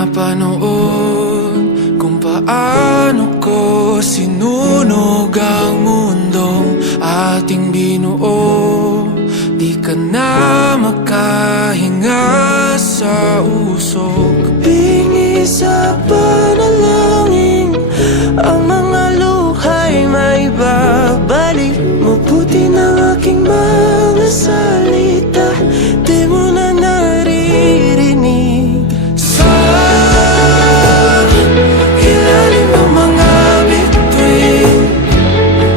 Napanood kung paano ko sinunog ang mundong ating binuo. Di ka na makahinga sa usok. Bingi sa panalangin, ang mga luha'y may babalik. Mabuti ng aking mga salita, di mo na naririnig. Sa ilalim ng mga bituin,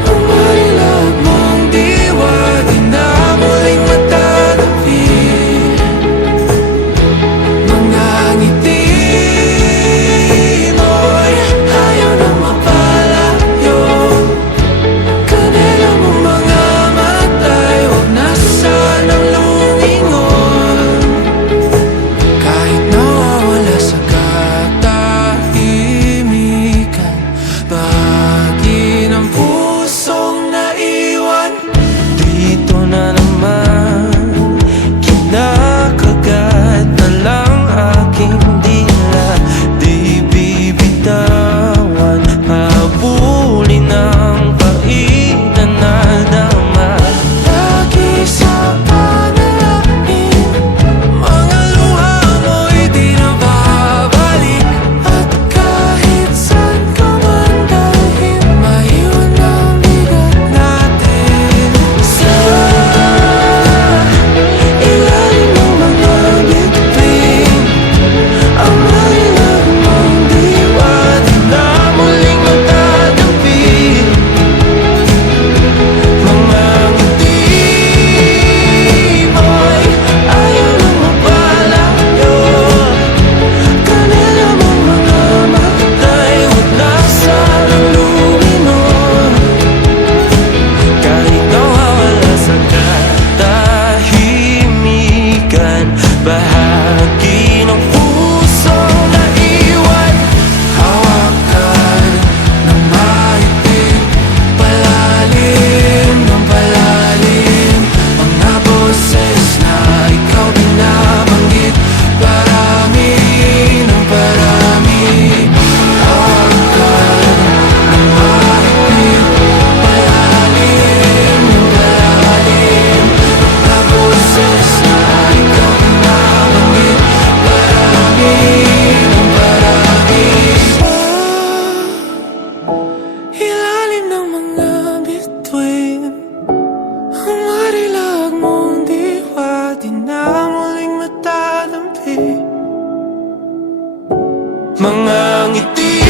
ang marilag mong diwa di na muling matatapi. Mga ngiti mo'y ayaw na mapalayo. Kanila mong mga matay, huwag na sanang lumingon. Kahit nawawala sa katahimikan, bahagi ng pusong naiwan. Dito na naman, kinakagat na lang aking dila. Di bibitawan, habulin ang kainan na naman. Lagi sa panalangin, mga luha mo'y di na babalik. At kahit saan ka man dalhin, maiwan ang bigat natin. Sa ilalim ng mga bituin, ang marilag mong diwa di na muling magtatabi. Mga ngiti mo'y ayaw na mapalayo. Kanila mong mga matay, huwag na sanang lumingon. Kahit nawawala sa katahimikan, bahagi ng pusong naiwan. Hawakan ng mahigpit, palalim ng palalim, mga boses na ikaw binabanggit. Parami ng parami. Hawakan ng mahigpit, palalim ng palalim, mga boses na ikaw binabanggit. Parami ng parami. Sa ilalim ng mga bituin, ang marilag mong diwa di na muling matatampi. Mga ngiti